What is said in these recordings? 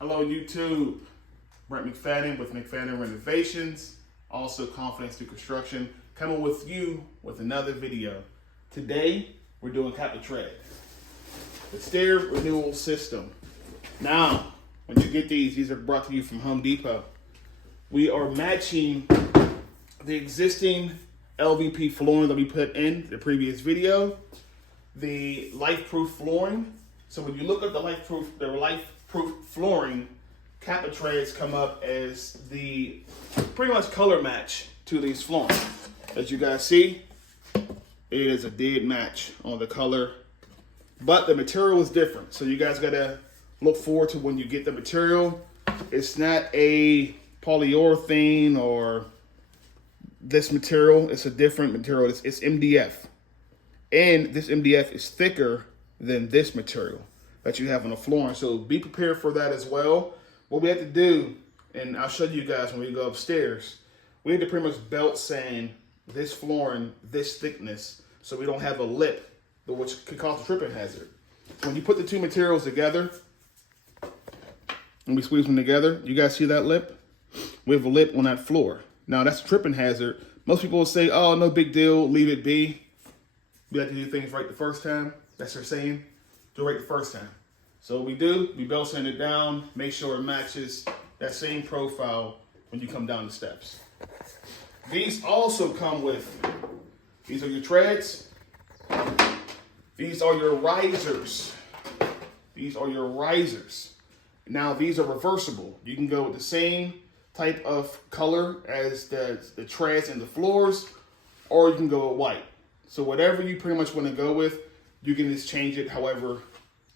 Hello YouTube, Brent McFadden with McFadden Renovations, also Confidence Through Construction, coming with you with another video. Today, we're doing cap and tread, the stair renewal system. Now, when you get these are brought to you from Home Depot. We are matching the existing LVP flooring that we put in the previous video, the life-proof flooring. So when you look at the life-proof flooring, cap and treads come up as the pretty much color match to these flooring. As you guys see, it is a dead match on the color, but the material is different. So you guys gotta look forward to when you get the material. It's not a polyurethane or this material. It's a different material. It's MDF, and this MDF is thicker than this material that you have on the flooring. So be prepared for that as well. What we have to do, and I'll show you guys when we go upstairs, we have to pretty much belt sand this flooring this thickness so we don't have a lip, which could cause a tripping hazard. When you put the two materials together and we squeeze them together, you guys see that lip? We have a lip on that floor. Now that's a tripping hazard. Most people will say, oh, no big deal, leave it be. We have to do things right the first time. That's their saying. Do it right the first time. So what we do, we belt sand it down, make sure it matches that same profile when you come down the steps. These also come with, these are your treads. These are your risers. These are your risers. Now these are reversible. You can go with the same type of color as the treads and the floors, or you can go with white. So whatever you pretty much want to go with, you can just change it however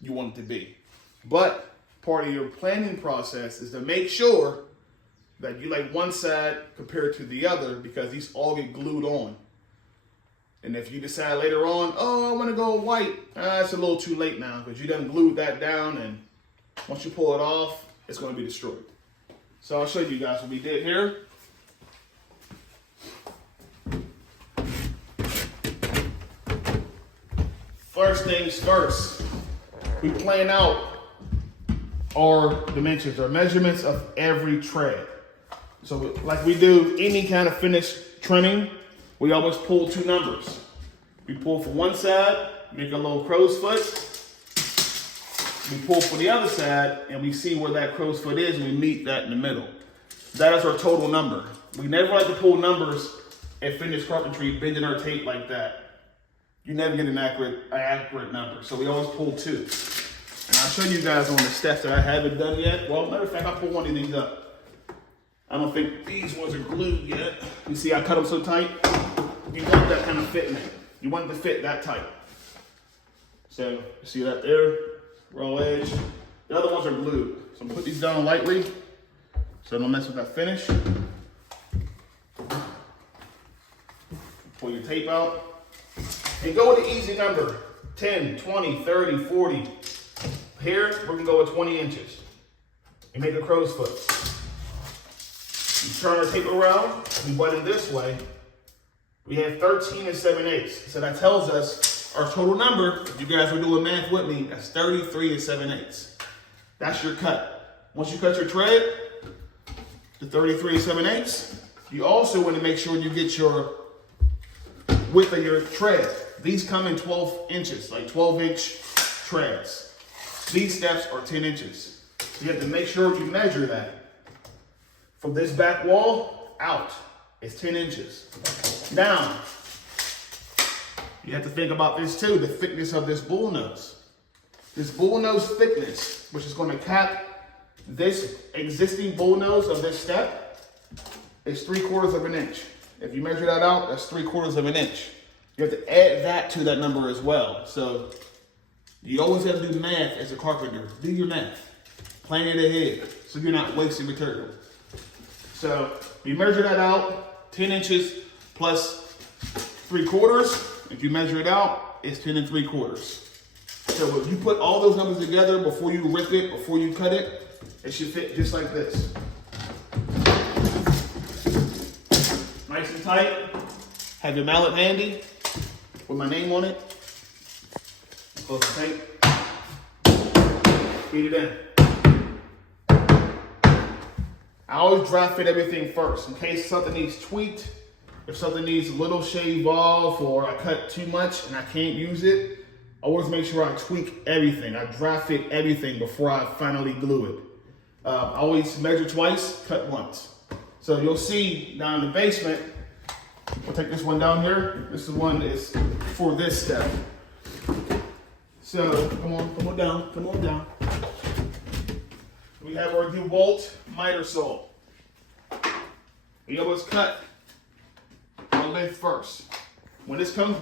you want it to be. But part of your planning process is to make sure that you like one side compared to the other, because these all get glued on. And if you decide later on, oh, I want to go white, it's a little too late now, because you done glued that down, and once you pull it off, it's going to be destroyed. So I'll show you guys what we did here. First things first, we plan out our dimensions, our measurements of every tread. So like we do any kind of finished trimming, we always pull two numbers. We pull for one side, make a little crow's foot. We pull for the other side, and we see where that crow's foot is, and we meet that in the middle. That is our total number. We never like to pull numbers at finished carpentry, bending our tape like that. You never get an accurate number. So we always pull two. And I'll show you guys on the steps that I haven't done yet. Well, matter of fact, I'll pull one of these up. I don't think these ones are glued yet. You see I cut them so tight? You want that kind of fitment. You want it to fit that tight. So you see that there? Raw edge. The other ones are glued. So I'm gonna put these down lightly so I don't mess with that finish. Pull your tape out. And go with the easy number, 10, 20, 30, 40. Here, we're gonna go with 20 inches. And make a crow's foot. You turn our tape around, we butt it this way. We have 13 and 7/8. So that tells us our total number, if you guys were doing math with me, that's 33 and 7/8. That's your cut. Once you cut your tread to 33 and 7/8, you also want to make sure you get your width of your tread. These come in 12 inches, like 12-inch treads. These steps are 10 inches. So you have to make sure you measure that. From this back wall out, it's 10 inches. Now, you have to think about this too, the thickness of this bullnose. This bullnose thickness, which is going to cap this existing bullnose of this step, is 3/4 of an inch. If you measure that out, that's 3/4 of an inch. You have to add that to that number as well. So you always have to do math as a carpenter. Do your math. Plan it ahead so you're not wasting material. So you measure that out, 10 inches plus 3/4. If you measure it out, it's 10 3/4. So if you put all those numbers together before you rip it, before you cut it, it should fit just like this. Nice and tight. Have your mallet handy with my name on it. Close the tape. Feed it in. I always dry fit everything first in case something needs tweaked, if something needs a little shave off or I cut too much and I can't use it. I always make sure I tweak everything. I dry fit everything before I finally glue it. I always measure twice, cut once. So you'll see down in the basement, we'll take this one down here. This is the one that is for this step. So come on down. We have our DeWalt miter saw. We always cut on length first. When this comes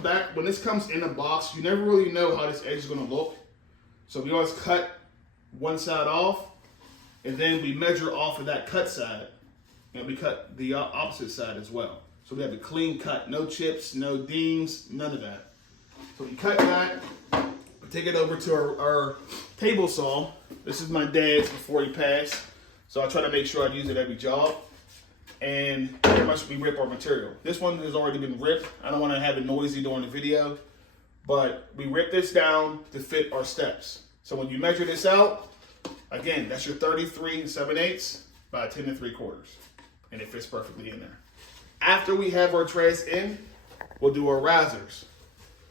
in the box, you never really know how this edge is gonna look. So we always cut one side off, and then we measure off of that cut side, and we cut the opposite side as well. So we have a clean cut, no chips, no dings, none of that. So we cut that, we take it over to our table saw. This is my dad's before he passed, so I try to make sure I use it every job. And pretty much we rip our material. This one has already been ripped. I don't want to have it noisy during the video, but we rip this down to fit our steps. So when you measure this out, again, that's your 33 7/8 by 10 3/4, and it fits perfectly in there. After we have our treads in, we'll do our risers.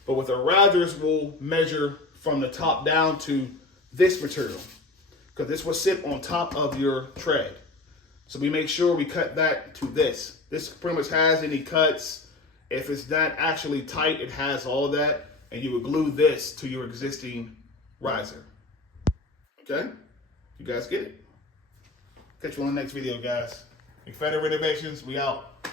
But with our risers, we'll measure from the top down to this material, because this will sit on top of your tread. So we make sure we cut that to this. This pretty much has any cuts. If it's not actually tight, it has all of that. And you would glue this to your existing riser. Okay? You guys get it? Catch you on the next video, guys. McFadden Renovations, we out.